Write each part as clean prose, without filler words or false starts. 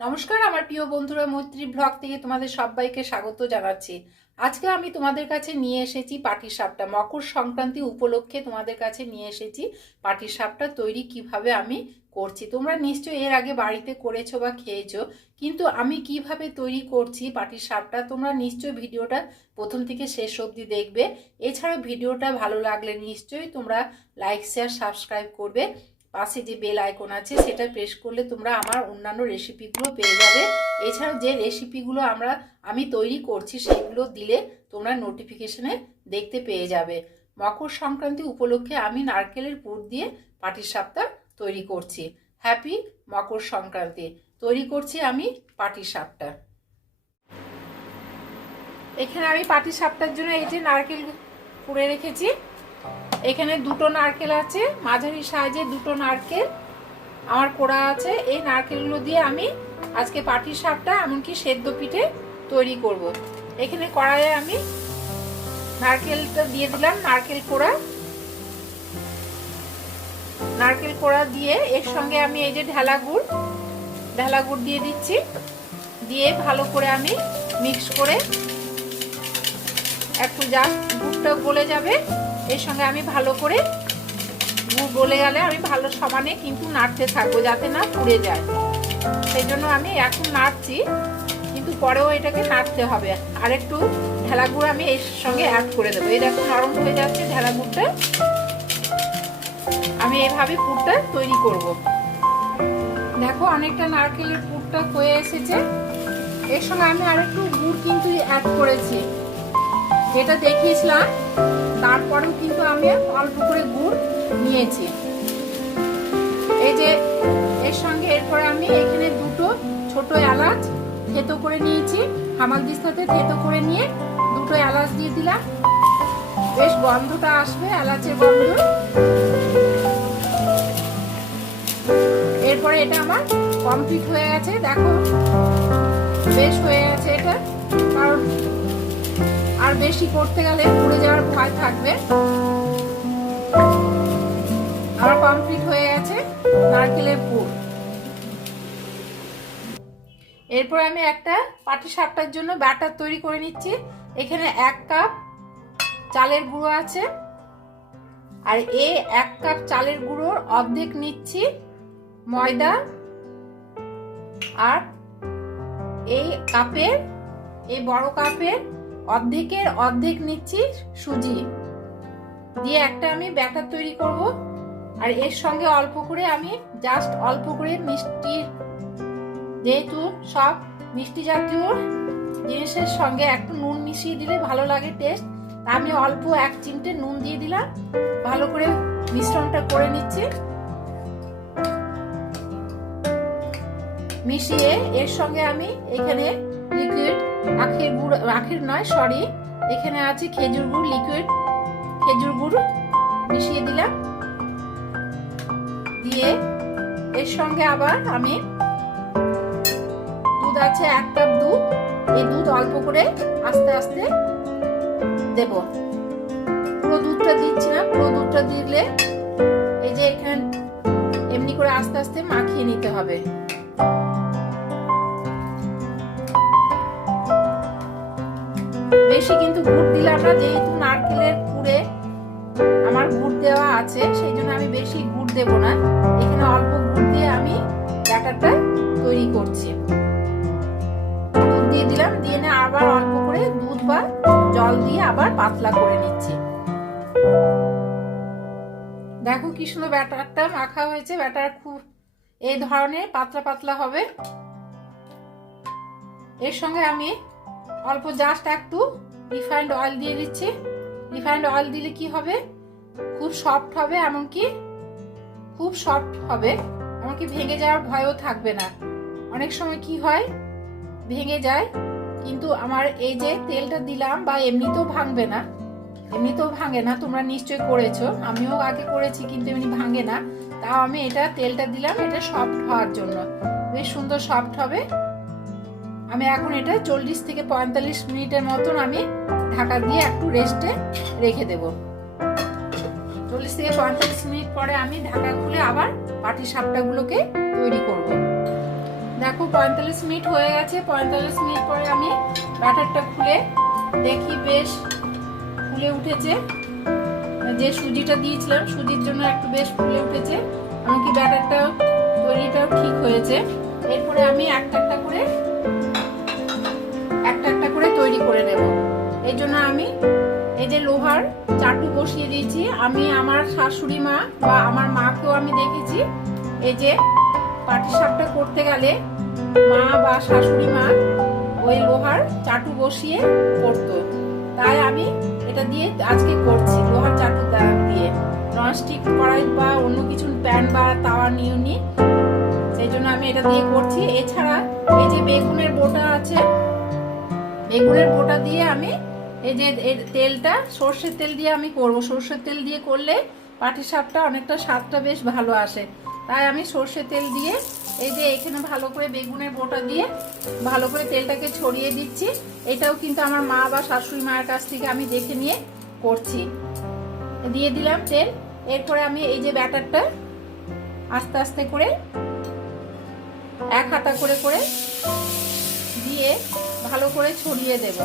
নমস্কার আমার প্রিয় বন্ধুরা, মৈত্রী ব্লগ থেকে তোমাদের সবাইকে স্বাগত জানাচ্ছি। আজকে আমি তোমাদের কাছে নিয়ে এসেছি পাটিসাপটা। মকর সংক্রান্তি উপলক্ষে তোমাদের কাছে নিয়ে এসেছি পাটিসাপটা তৈরি কিভাবে আমি করছি। তোমরা নিশ্চয়ই এর আগে বাড়িতে করেছো বা খেয়েছো, কিন্তু আমি কিভাবে তৈরি করছি পাটিসাপটা তোমরা নিশ্চয়ই ভিডিওটা প্রথম থেকে শেষ অবধি দেখবে। এছাড়াও ভিডিওটা ভালো লাগলে নিশ্চয়ই তোমরা লাইক শেয়ার সাবস্ক্রাইব করবে। পাশে যে বেল আইকন আছে সেটা প্রেস করলে তোমরা আমার অন্যান্য রেসিপিগুলো পেয়ে যাবে। এছাড়াও যে রেসিপিগুলো আমি তৈরি করছি সেগুলো দিলে তোমরা নোটিফিকেশনে দেখতে পেয়ে যাবে। মকর সংক্রান্তি উপলক্ষে আমি নারকেলের পুর দিয়ে পাটিসাপটা তৈরি করছি। হ্যাপি মকর সংক্রান্তি। তৈরি করছি আমি পাটিসাপটা। এখানে আমি পাটিসাপটার জন্য এই যে নারকেল পুড়ে রেখেছি। এখানে দুটো নারকেল আছে, মাঝারি সাইজে দুটো নারকেল আমার কোড়া আছে। এই নারকেলগুলো দিয়ে আমি আজকে পাটিসাপটা এমনকি সেদ্ধ পিঠে তৈরি করব। এখানে কড়াইয়ে আমি নারকেলটা দিয়ে দিলাম, নারকেল কোড়া দিয়ে এর সঙ্গে আমি এই যে ঢেলা গুড় দিয়ে দিচ্ছি। দিয়ে ভালো করে আমি মিক্স করে একটু গুড়টা গলে যাবে। এর সঙ্গে আমি ভালো করে গুড় গলে গেলে আমি ভালো সমানে কিন্তু নাড়তে থাকবো যাতে না পুড়ে যায়। সেই জন্য আমি এখন নাড়ছি, কিন্তু পরেও এটাকে নাড়তে হবে। আর একটু ঢেলা গুড় আমি এর সঙ্গে অ্যাড করে দেবো। এই দেখো নরম হয়ে যাচ্ছে ঢেলা গুড়টা। আমি এভাবে পুরটা তৈরি করব। দেখো অনেকটা নারকেলের পুরটা হয়ে এসেছে। এর সঙ্গে আমি আর একটু গুড় কিন্তু অ্যাড করেছি, যেটা দেখিয়েছিলাম। তারপরেও কিন্তু আমি অল্প করে গুড় নিয়েছি। এই যে এর সঙ্গে এরপরে আমি এখানে দুটো ছোট এলাচ থেতো করে নিয়েছি, হামালদিস্তাতে থেতো করে নিয়ে দুটো এলাচ দিয়ে দিলাম। বেশ গন্ধটা আসবে, এলাচের গন্ধ। এরপরে এটা আমার কমপ্লিট হয়ে গেছে। দেখো বেশ হয়ে গেছে এটা, কারণ আর বেশি করতে গেলে পুড়ে যাওয়ার ভয় থাকবে। আমার কমপ্লিট হয়ে গেছে নারকেলের পুর। এরপর আমি একটা পাটিসাপটার জন্য ব্যাটার তৈরি করে নিচ্ছি। এখানে 1 কাপ চালের গুঁড়ো আছে, আর এই 1 কাপ চালের গুঁড়োর অর্ধেক নিচ্ছি ময়দা, আর এই বড় কাপের অর্ধেক নিচ্ছি সুজি দিয়ে একটা আমি ব্যাটার তৈরি করব। আর এর সঙ্গে অল্প করে আমি অল্প করে মিষ্টি, যেহেতু সব মিষ্টি জাতীয় জিনিসের সঙ্গে একটু নুন মিশিয়ে দিলে ভালো লাগে টেস্ট, তা আমি অল্প 1 চিমটে নুন দিয়ে দিলাম। ভালো করে মিশ্রণটা করে নিচ্ছি। মিশিয়ে এর সঙ্গে আমি এখানে লিকুইড এখানে আছে খেজুর গুড়, লিকুইড খেজুর গুড় মিশিয়ে দিলাম। দিয়ে এর সঙ্গে আবার আমি দুধ আছে 1 কাপ দুধ, এই দুধ অল্প করে আস্তে আস্তে দেব। পুরো দুধটা দিচ্ছি না, পুরো দুধটা দিলে এই যে এখানে এমনি করে আস্তে আস্তে মাখিয়ে নিতে হবে। বেশি কিন্তু গুড় দিলাম না, যেহেতু নারকেলের পুরে আমার গুড় দেওয়া আছে সেই জন্য আমি বেশি গুড় দেব না। এখানে অল্প গুড় দিয়ে আমি ব্যাটারটা তৈরি করছি। দুধ দিয়ে দিলাম, দিয়ে না আবার অল্প করে দুধ বা জল দিয়ে আবার পাতলা করে নিচ্ছি। দেখো কি সুন্দর ব্যাটারটা মাখা হয়েছে। ব্যাটার খুব এই ধরনের পাতলা পাতলা হবে। এর সঙ্গে আমি অল্প একটু রিফাইন্ড অয়েল দিয়ে দিচ্ছি। রিফাইন্ড অয়েল দিলে কি হবে, খুব সফট হবে, এমনকি ভেঙে যাওয়ার ভয়ও থাকবে না। অনেক সময় কি হয়, ভেঙে যায়, কিন্তু আমার এই যে তেলটা দিলাম বা এমনিতেও ভাঙে না। তোমরা নিশ্চয়ই করেছো, আমিও আগে করেছি, কিন্তু এমনি ভাঙে না। তাও আমি এটা তেলটা দিলাম, এটা সফট হওয়ার জন্য। বেশ সুন্দর সফট হবে। আমি এখন এটা 40 থেকে 45 মিনিটের মতন আমি ঢাকা দিয়ে একটু রেস্টে রেখে দেব। 40 থেকে 45 মিনিট পরে আমি ঢাকা খুলে আবার পাটিসাপটাগুলোকে তৈরি করব। দেখো 45 মিনিট হয়ে গেছে। 45 মিনিট পরে আমি ব্যাটারটা খুলে দেখি, বেশ ফুলে উঠেছে। যে সুজিটা দিয়েছিলাম সুজির জন্য একটু বেশ ফুলে উঠেছে, এমনকি ব্যাটারটাও তৈরিটাও ঠিক হয়েছে। এরপরে আমি একটা একটা করে তৈরি করে নেব। এই জন্য আমি এই যে লোহার চাটু বসিয়ে দিয়েছি। আমি আমার শাশুড়ি মা বা আমার মাকেও আমি দেখেছি এই যে পাটিসাপটা করতে গেলে মা বা শাশুড়ি মা ওই লোহার চাটু বসিয়ে করতো, তাই আমি এটা দিয়ে আজকে করছি। লোহার চাটু দিয়ে ননস্টিক কড়াই বা অন্য কিছু প্যান বা তাওয়া নিইনি, সেই জন্য আমি এটা দিয়ে করছি। এছাড়া এই যে বেগুনের বোটা আছে, বেগুনের বোটা দিয়ে আমি এই যে তেলটা সর্ষের তেল দিয়ে আমি করব। সর্ষের তেল দিয়ে করলে পাটিসাপটা অনেকটা স্বাদটা বেশ ভালো আসে, তাই আমি সর্ষের তেল দিয়ে এই যে এখানে ভালো করে বেগুনের বোটা দিয়ে ভালো করে তেলটাকে ছড়িয়ে দিচ্ছি। এটাও কিন্তু আমার মা বা শাশুড়ি মায়ের কাছ থেকে আমি দেখে নিয়ে করছি। দিয়ে দিলাম তেল। এরপরে আমি এই যে ব্যাটারটা আস্তে আস্তে করে এক হাতা করে করে দিয়ে ভালো করে ছড়িয়ে দেব।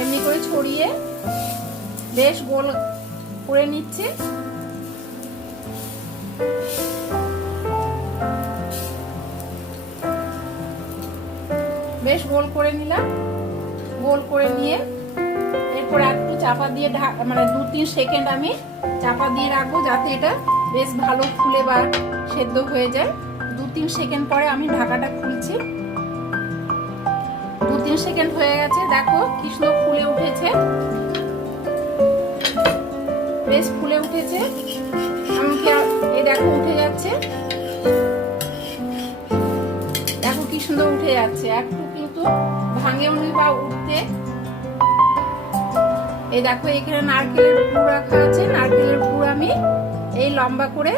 এমনি করে ছড়িয়ে বেশ গোল করে নিচ্ছে। বেশ গোল করে নিলাম। গোল করে নিয়ে এরপর একটু চাপা দিয়ে মানে 2-3 সেকেন্ড আমি চাপা দিয়ে রাখবো, যাতে এটা বেশ ভালো ফুলে বা সেদ্ধ হয়ে যায়। 2-3 সেকেন্ড পরে আমি ঢাকাটা খুলছি। 2-3 সেকেন্ড হয়ে গেছে, দেখো কি সুন্দর ফুলে উঠেছে, বেশ ফুলে উঠেছে। এমনকি এই দেখো উঠে যাচ্ছে, দেখো কি সুন্দর উঠে যাচ্ছে, একটু কিন্তু ভাঙেওনি বা উঠতে। এই দেখো এখানে নারকেলের পুর রাখা আছে, নারকেলের পুর আমি এই লম্বা করে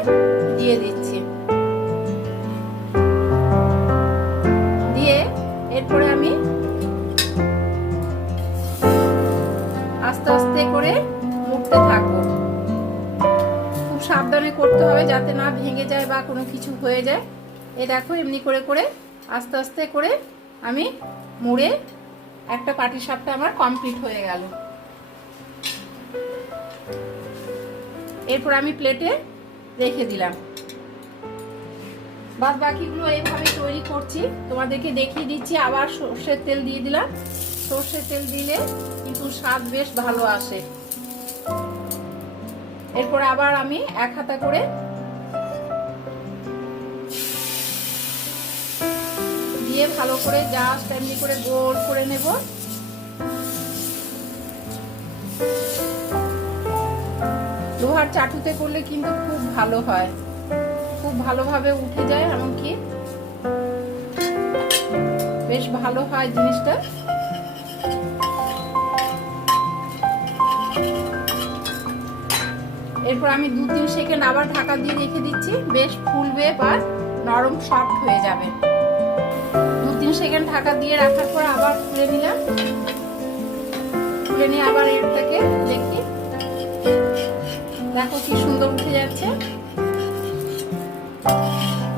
দিয়ে দিচ্ছি। দিয়ে এরপরে আমি আস্তে আস্তে করে মুড়তে থাকবো। খুব সাবধানে করতে হবে যাতে না ভেঙে যায় বা কোনো কিছু হয়ে যায়। এই দেখো এমনি করে করে আস্তে আস্তে করে আমি মুড়ে একটা পাটিসাপটা আমার কমপ্লিট হয়ে গেল। এরপর আমি প্লেটে রেখে দিলাম। বাদ বাকিগুলো এইভাবে তৈরি করছি, তোমাদেরকে দেখিয়ে দিচ্ছি। আবার সর্ষের তেল দিয়ে দিলাম। সর্ষের তেল দিলে কিন্তু স্বাদ বেশ ভালো আসে। এরপর আবার আমি এক হাতা করে দিয়ে ভালো করে জাস্ট এমনি করে গোল করে নেব। লোহার চাটুতে করলে কিন্তু খুব ভালো হয়, খুব ভালোভাবে উঠে যায়, এমনকি বেশ ভালো হয় জিনিসটা। এরপর আমি 2-3 সেকেন্ড আবার ঢাকা দিয়ে রেখে দিচ্ছি, বেশ ফুলবে বা নরম সফট হয়ে যাবে। 2-3 সেকেন্ড ঢাকা দিয়ে রাখার পর আবার খুলে নিলাম। খুলে নিয়ে আবার এটাকে দেখি, দেখো কি সুন্দর উঠে যাচ্ছে।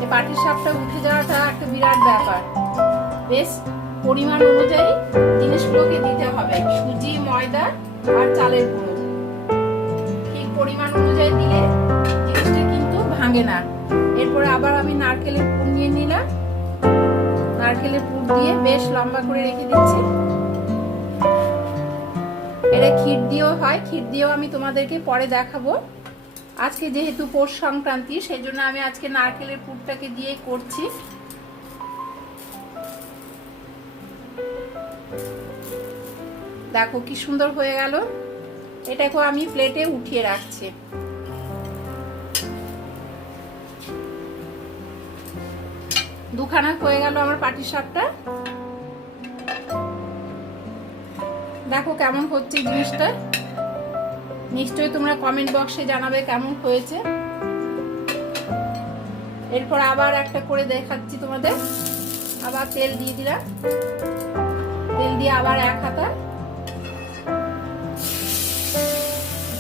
এই পাটিসাপটা উঠে যাওয়াটা একটা বিরাট ব্যাপার। বেশ পরিমাণ অনুযায়ী জিনিসগুলোকে দিতে হবে, সুজি, ময়দা আর চালের গুঁড়ো ঠিক পরিমাণ অনুযায়ী দিলে জিনিসটা কিন্তু ভাঙে না। এরপরে আবার আমি নারকেলের পুর নিয়ে নিলাম। নারকেলের পুর দিয়ে বেশ লম্বা করে রেখে দিচ্ছি। এটা ক্ষীর দিয়েও হয়, ক্ষীর দিয়েও আমি তোমাদেরকে পরে দেখাবো। আজকে যেহেতু পৌষ সংক্রান্তি, সেই জন্য আমি আজকে নারকেলের পুরটাকে দিয়ে করছি। দেখো কি সুন্দর হয়ে গেল। এটাকেও আমি প্লেটে উঠিয়ে রাখছি। দুখানা হয়ে গেল আমার পাটিসাপটা। দেখো কেমন হচ্ছে জিনিসটা, নিশ্চয়ই তোমরা কমেন্ট বক্সে জানাবে কেমন হয়েছে। এরপর আবার একটা করে দেখাচ্ছি তোমাদের। আবার তেল দিয়ে দিলাম, তেল দিয়ে আবার এক হাতা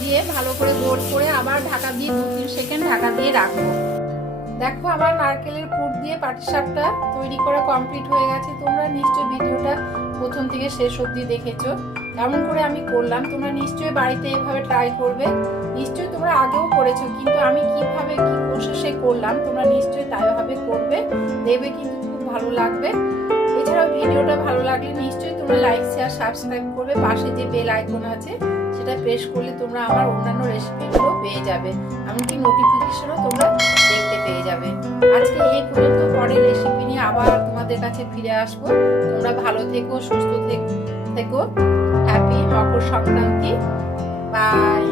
দিয়ে ভালো করে গোল করে আবার ঢাকা দিয়ে 2-3 সেকেন্ড ঢাকা দিয়ে রাখবো। দেখো আমার নারকেলের পুর দিয়ে পাটিসাপটা তৈরি করা কমপ্লিট হয়ে গেছে। তোমরা নিশ্চয়ই ভিডিওটা প্রথম থেকে শেষ অবধি দেখেছো কেমন করে আমি করলাম। তোমরা নিশ্চয়ই বাড়িতে এভাবে ট্রাই করবে। নিশ্চয়ই তোমরা আগেও করেছো, কিন্তু আমি কিভাবে কি প্রসেসে করলাম তোমরা নিশ্চয়ই তাইভাবে করবে, দেখবে কিন্তু খুব ভালো লাগবে। এছাড়াও ভিডিওটা ভালো লাগলে নিশ্চয়ই তোমরা লাইক শেয়ার সাবস্ক্রাইব করবে। পাশে যে বেল আইকন আছে সেটা প্রেস করলে তোমরা আমার অন্যান্য রেসিপিগুলো পেয়ে যাবে, এমনকি নোটিফিকেশনও তোমরা দেখতে পেয়ে যাবে। আজকে এই পর্যন্ত, পরের রেসিপি নিয়ে আবার তোমাদের কাছে ফিরে আসবো। তোমরা ভালো থেকো, সুস্থ থেকো। হ্যাপি মকর সংক্রান্তি। বাই।